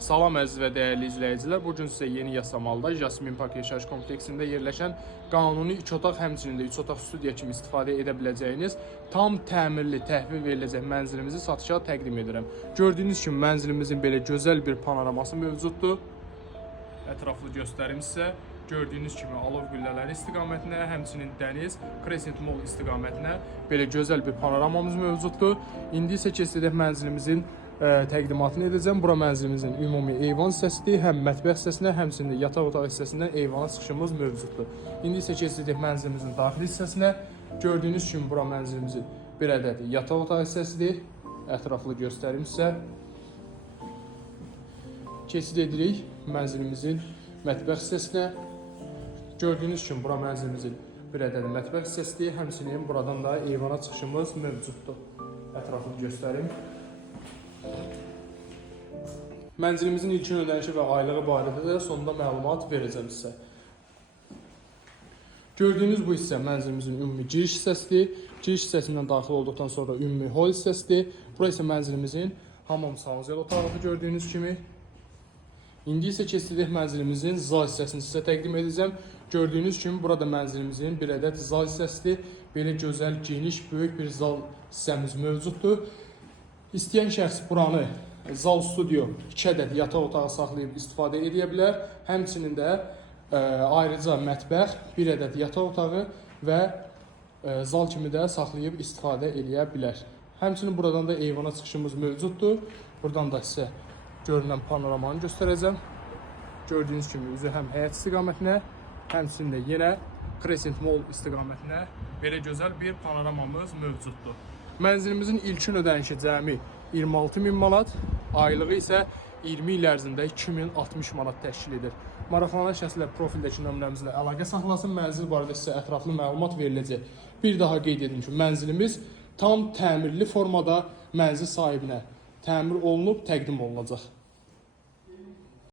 Salam əziz və dəyərli izləyicilər. Bugün sizə yeni Yasamalda Jasmin Park yaşayış kompleksində yerləşən qanuni 2 otaq, həmçinin də 3 otaq studiya kimi istifadə edə biləcəyiniz tam təmirli, təhvil veriləcək mənzilimizi satışa təqdim edirəm. Gördüyünüz kimi mənzilimizin belə gözəl bir panoraması mövcuddur. Ətraflı göstərim sizə. Gördüyünüz kimi alov güllələri istiqamətinə, həmçinin dəniz, Crescent Mall istiqamətinə belə gözəl bir panoramamız mövcuddur. İndi isə keçək mənzilimizin təqdimatını edəcəm. Bura mənzilimizin ümumi eyvan hissəsidir. Həm mətbəx hissəsinə, həmçinin də yataq otaq hissəsindən eyvana çıxışımız mövcuddur. İndi isə keçək mənzilimizin daxili hissəsinə. Gördüyünüz kimi bura mənzilimizin bir ədəd yataq otaq hissəsidir. Ətraflı göstərim sizə. Keçid edirik mənzilimizin mətbəx hissəsinə. Gördüyünüz kimi bura mənzilimizin bir ədəd mətbəx hissəsidir. Həmçinin buradan da eyvana çıxışımız mövcuddur. Ətraflı göstərim. Mənzilimizin ilkin ödənişi və aylığı barədə də sonunda məlumat verəcəm sizə. Gördüyünüz bu hissə mənzilimizin ümumi giriş hissəsidir. Giriş hissəsindən daxil olduqdan sonra ümumi hol hissəsidir. Bura isə mənzilimizin hamam sanuzel otağı gördüyünüz kimi. İndi isə keçdik mənzilimizin zal hissəsini sizə təqdim edəcəm. Gördüyünüz kimi burada mənzilimizin bir ədəd zal hissəsidir. Belə gözəl, geniş, böyük bir zal hissəmiz mövcuddur. İstəyən şəxs buranı zal studio 2 ədəd yataq otağı saxlayıb istifadə edə bilər. Həmçinin də ayrıca mətbəx, 1 ədəd yataq otağı və zal kimi də saxlayıb istifadə edə bilər. Həmçinin buradan da eyvana çıxışımız mövcuddur. Buradan da sizə görünən panoramanı göstərəcəm. Gördüyünüz kimi üzü həm həyət istiqamətinə, həmçinin də yenə Crescent Mall istiqamətinə belə gözəl bir panoramamız mövcuddur. Mənzilimizin ilkin ödənişi cəmi 26.000 manat, aylığı isə 20 il ərzində 2060 manat təşkil edir. Maraqlanan şəxslər profildəki nömrəmizlə əlaqə saxlasın, mənzil barədə sizə ətraflı məlumat veriləcək. Bir daha qeyd edim ki, mənzilimiz tam təmirli formada mənzil sahibinə təmir olunub təqdim olunacaq.